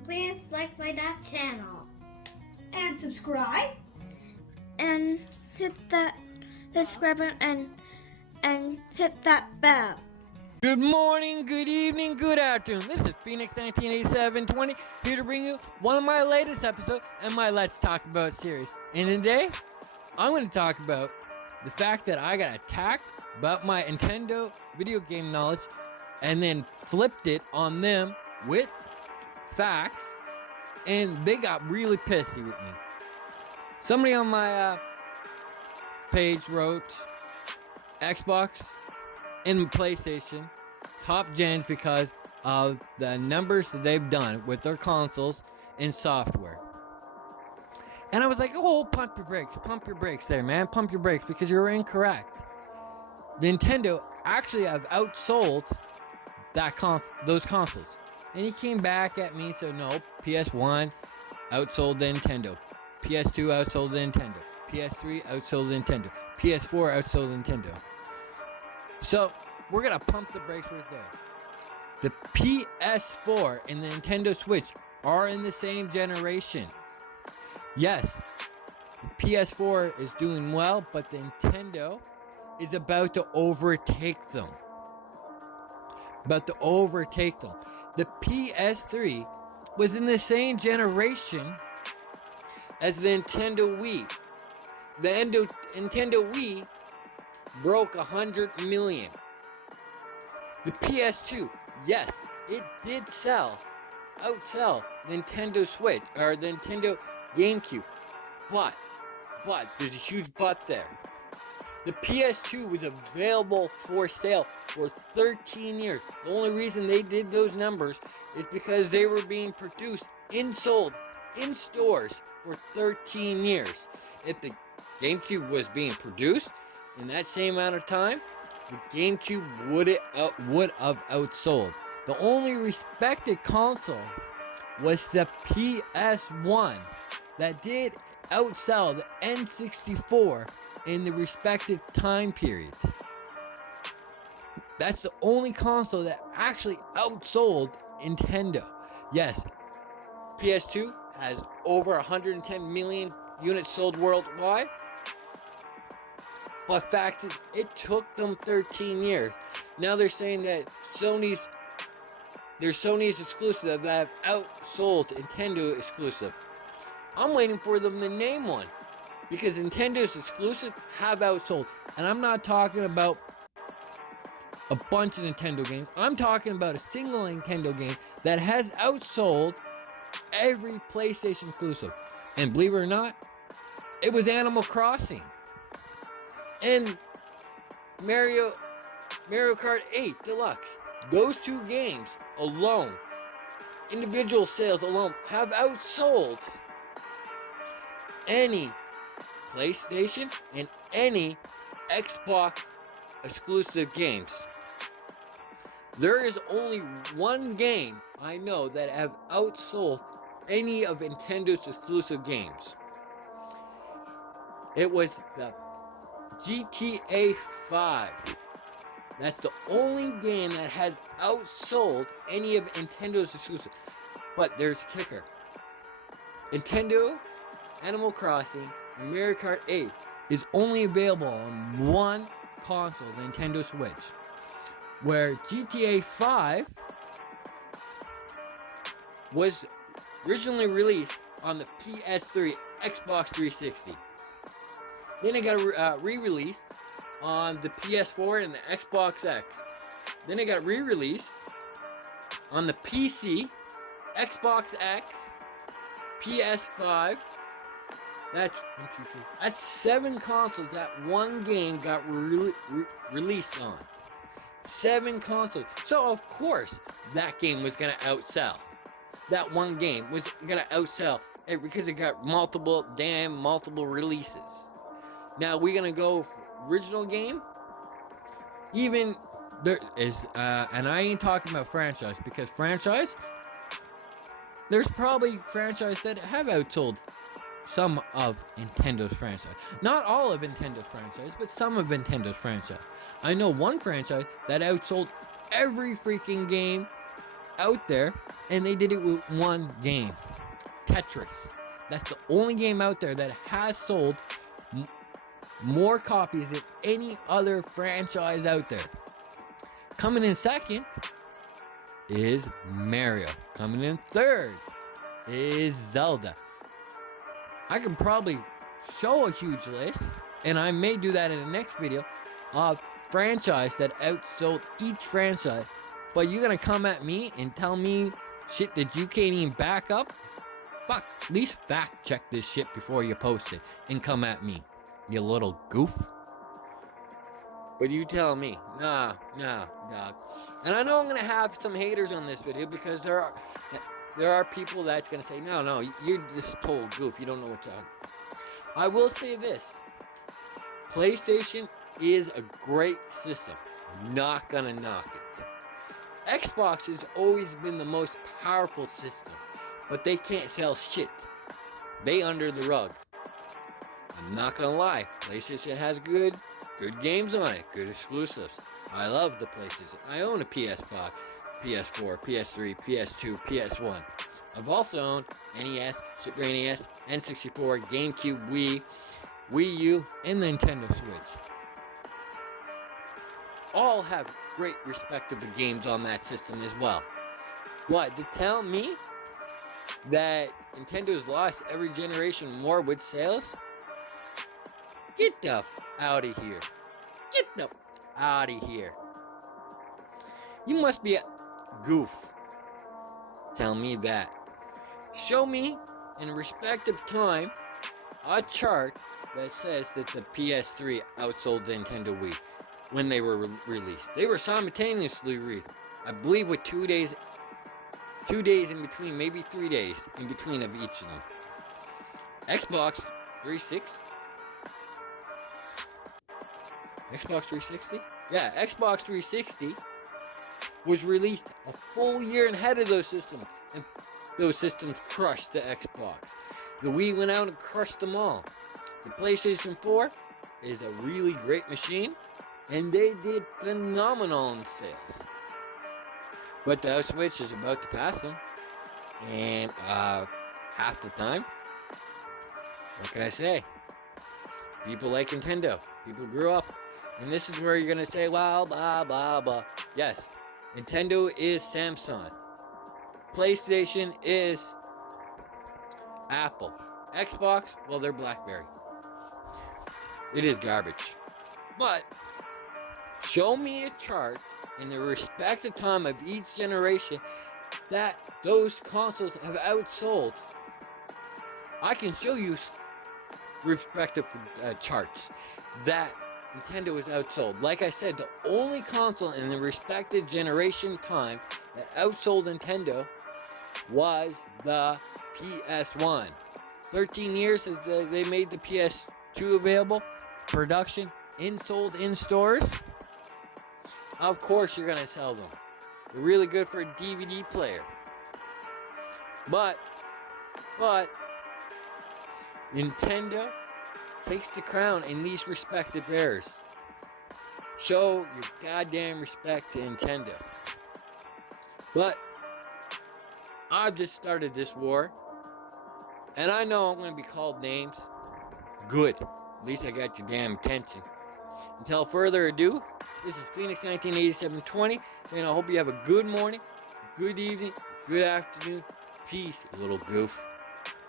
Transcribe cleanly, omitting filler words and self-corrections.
please like my channel. And subscribe. And hit that subscribe button and hit that bell. Good morning, good evening, good afternoon. This is Phoenix 1987-20 here to bring you one of my latest episodes and my Let's Talk About series. And today, I'm going to talk about the fact that I got attacked about my Nintendo video game knowledge and then flipped it on them with facts, and they got really pissy with me. Somebody on my page wrote Xbox and PlayStation top gens because of the numbers that they've done with their consoles and software. And I was like, oh, pump your brakes there, man. Pump your brakes, because you're incorrect. Nintendo actually have outsold those consoles. And he came back at me, so no, PS1 outsold the Nintendo. PS2 outsold the Nintendo. PS3 outsold the Nintendo. PS4 outsold the Nintendo. So, we're gonna pump the brakes right there. The PS4 and the Nintendo Switch are in the same generation. Yes, the PS4 is doing well, but the Nintendo is about to overtake them. The PS3 was in the same generation as the Nintendo Wii. The Nintendo Wii broke 100 million. The PS2, yes, it did outsell the Nintendo Switch, or the Nintendo GameCube. But, there's a huge but there. The PS2 was available for sale for 13 years. The only reason they did those numbers is because they were being produced and sold in stores for 13 years. If the GameCube was being produced in that same amount of time, the GameCube would have outsold. The only respected console was the PS1 that did outsell the N64 in the respective time periods. That's the only console that actually outsold Nintendo. Yes, PS2 has over 110 million units sold worldwide. But fact is, it took them 13 years. Now they're saying that Sony's exclusive that have outsold Nintendo exclusive. I'm waiting for them to name one, because Nintendo's exclusive have outsold. And I'm not talking about a bunch of Nintendo games. I'm talking about a single Nintendo game that has outsold every PlayStation exclusive. And believe it or not, it was Animal Crossing. And Mario Kart 8 Deluxe. Those two games alone, individual sales alone, have outsold any PlayStation and any Xbox exclusive games. There is only one game I know that have outsold any of Nintendo's exclusive games. It was the GTA 5. That's the only game that has outsold any of Nintendo's exclusives. But there's a kicker. Nintendo, Animal Crossing, and Mario Kart 8 is only available on one console, the Nintendo Switch. Where GTA 5 was originally released on the PS3, Xbox 360. Then it got re-released on the PS4 and the Xbox X. Then it got re-released on the PC, Xbox X, PS5. That's 7 consoles that one game got released on. 7 consoles. So of course that game was gonna outsell. That one game was gonna outsell it because it got multiple releases. Now we're gonna go original game. Even there is, and I ain't talking about franchise, because there's probably franchise that have outsold some of Nintendo's franchise. Not all of Nintendo's franchise, but some of Nintendo's franchise. I know one franchise that outsold every freaking game out there, and they did it with one game, Tetris. That's the only game out there that has sold more copies than any other franchise out there. Coming in second is Mario. Coming in third is Zelda. I can probably show a huge list, and I may do that in the next video, of franchise that outsold each franchise. But you're gonna come at me and tell me shit that you can't even back up? Fuck, at least fact check this shit before you post it and come at me, you little goof. But you tell me, nah, dog. And I know I'm gonna have some haters on this video because there are people that's gonna say, no, you're just a total goof. You don't know what's on. I will say this: PlayStation is a great system. Not gonna knock it. Xbox has always been the most powerful system, but they can't sell shit. They under the rug. I'm not gonna lie, PlayStation has good games on it, good exclusives. I love the PlayStation. I own a PS5, PS4, PS3, PS2, PS1. I've also owned NES, Super NES, N64, GameCube, Wii U, and the Nintendo Switch. All have great respective games on that system as well. What, to tell me that Nintendo's lost every generation more with sales? Get the out of here. Get the out of here. You must be a goof. Tell me that. Show me in respective time a chart that says that the PS3 outsold the Nintendo Wii when they were released. They were simultaneously released, I believe, with 2 days in between, maybe 3 days in between of each of them. Xbox 360? Xbox 360? Yeah, Xbox 360 was released a full year ahead of those systems, and those systems crushed the Xbox. The Wii went out and crushed them all. The PlayStation 4 is a really great machine, and they did phenomenal in sales. But the Switch is about to pass them, and half the time, what can I say? People like Nintendo. People grew up. And this is where you're going to say, well, blah, blah, blah. Yes, Nintendo is Samsung. PlayStation is Apple. Xbox, well, they're BlackBerry. It is garbage. But show me a chart in the respective time of each generation that those consoles have outsold. I can show you respective charts that Nintendo is outsold. Like I said, the only console in the respective generation time that outsold Nintendo was the PS1. 13 years since they made the PS2 available, production, sold in stores. Of course you're gonna sell them. They're really good for a DVD player. But Nintendo takes the crown in these respective eras. Show your goddamn respect to Nintendo. But I've just started this war, and I know I'm going to be called names. Good. At least I got your damn attention. Until further ado, this is Phoenix 1987-20, saying I hope you have a good morning, good evening, good afternoon. Peace, little goof.